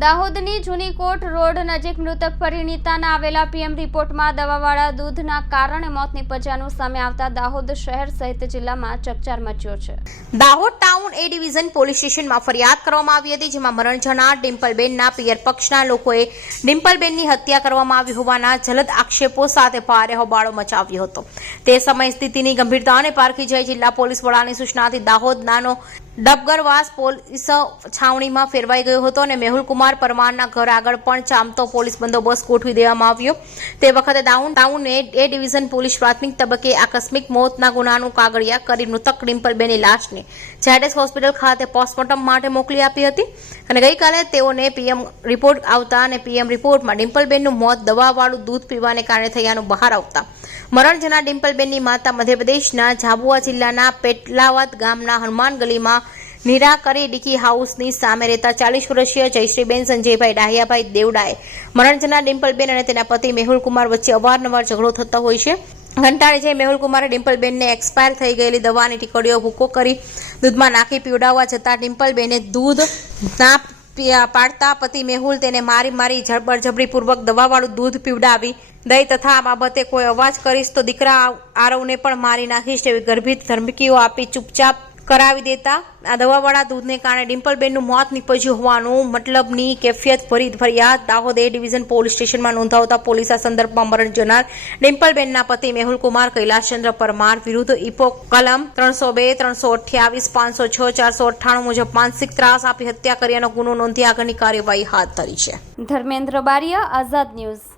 દાહોદની જૂની કોટ રોડ નજીક મૃતક પરિણીતાના આવેલા પીએમ રિપોર્ટમાં દવાવાળા દૂધના કારણે મોત નીપજ્યાનું સામે આવતા દાહોદ શહેર સહિત જિલ્લામાં ચકચાર મચ્યો છે। દાહોદ ટાઉન એ ડિવિઝન પોલીસ સ્ટેશનમાં ફરિયાદ કરવામાં આવી હતી, જેમાં મરણ જનાર ડિમ્પલબેનના પિયર પક્ષના લોકોએ ડિમ્પલબેનની હત્યા કરવામાં આવી હોવાના જલદ આક્ષેપો સાથે ભારે હોબાળો મચાવ્યો હતો। તે સમયે સ્થિતિની ગંભીરતાને પારખી જઈ જિલ્લા પોલીસ વડાની સૂચનાથી દાહોદ નાનો ડબગરવાસ પોલીસ છાવણીમાં ફેરવાઈ ગયો હતો અને મેહુલ કુમાર પરમારના ઘર આગળ પણ ચાંપતો પોલીસ બંદોબસ્ત ગોઠવી દેવામાં આવ્યો। તે વખતે ટાઉન એ ડિવિઝન પોલીસ પ્રાથમિક તબક્કે આકસ્મિક મોતના ગુનાનું કાગળિયા કરી મૃતક ડિમ્પલબેનની લાશને ઝાયડસ હોસ્પિટલ ખાતે પોસ્ટમોર્ટમ માટે મોકલી આપી હતી અને ગઈકાલે તેઓને પીએમ રિપોર્ટ આવતા અને પીએમ રિપોર્ટમાં ડિમ્પલબેનનું મોત દવાવાળું દૂધ પીવાને કારણે થયાનું બહાર આવતા મરણ જનાર ડિમ્પલબેનની માતા મધ્યપ્રદેશના ઝાબુઆ જિલ્લાના પેટલાવત ગામના હનુમાન ગલીમાં નિરાકરી ડીકી હાઉસની સામે રહેતા 40 વર્ષીય જયશ્રીબેન સંજયભાઈ ડાહિયાભાઈ દેવડાએ મરણ જનાર ડિમ્પલબેન અને તેના પતિ મેહુલ કુમાર વચ્ચે અવારનવાર ઝઘડો થતો હોય છે। ઘંટાળે જઈ મેહુલ કુમારે ડિમ્પલબેનને એક્સપાયર થઈ ગયેલી દવાની ટીકડીઓ ભૂકો કરી દૂધમાં નાખી પીવડાવવા જતાં ડિમ્પલબેને દૂધ ના પાડતા પતિ મેહુલ તેને મારી જબરજબરીપૂર્વક દવાવાળું દૂધ પીવડાવી દઈ તથા આ બાબતે કોઈ અવાજ કરીશ તો દીકરા આરવને પણ મારી નાખીશ તેવી ગર્ભિત ધમકીઓ આપી ચૂપચાપ કરાવી દેતા આ દવાવાળા દૂધને કારણે ડિમ્પલબેનનું મોત નીપજ્યું હોવાનું મતલબની કેફિયત ભરી ફરિયાદ દાહોદ એ ડિવિઝન પોલીસ સ્ટેશનમાં નોંધાવતા પોલીસ આ સંદર્ભમાં મરણ જનાર ડિમ્પલબેનના પતિ મેહુલ કુમાર કૈલાશચંદ્ર પરમાર વિરુદ્ધ ઇપો કલમ 302, 328, 506, 498 મુજબ માનસિક ત્રાસ આપી હત્યા કર્યાનો ગુનો નોંધી આગળની કાર્યવાહી હાથ ધરી છે। ધર્મેન્દ્ર બારિયા, આઝાદ ન્યૂઝ।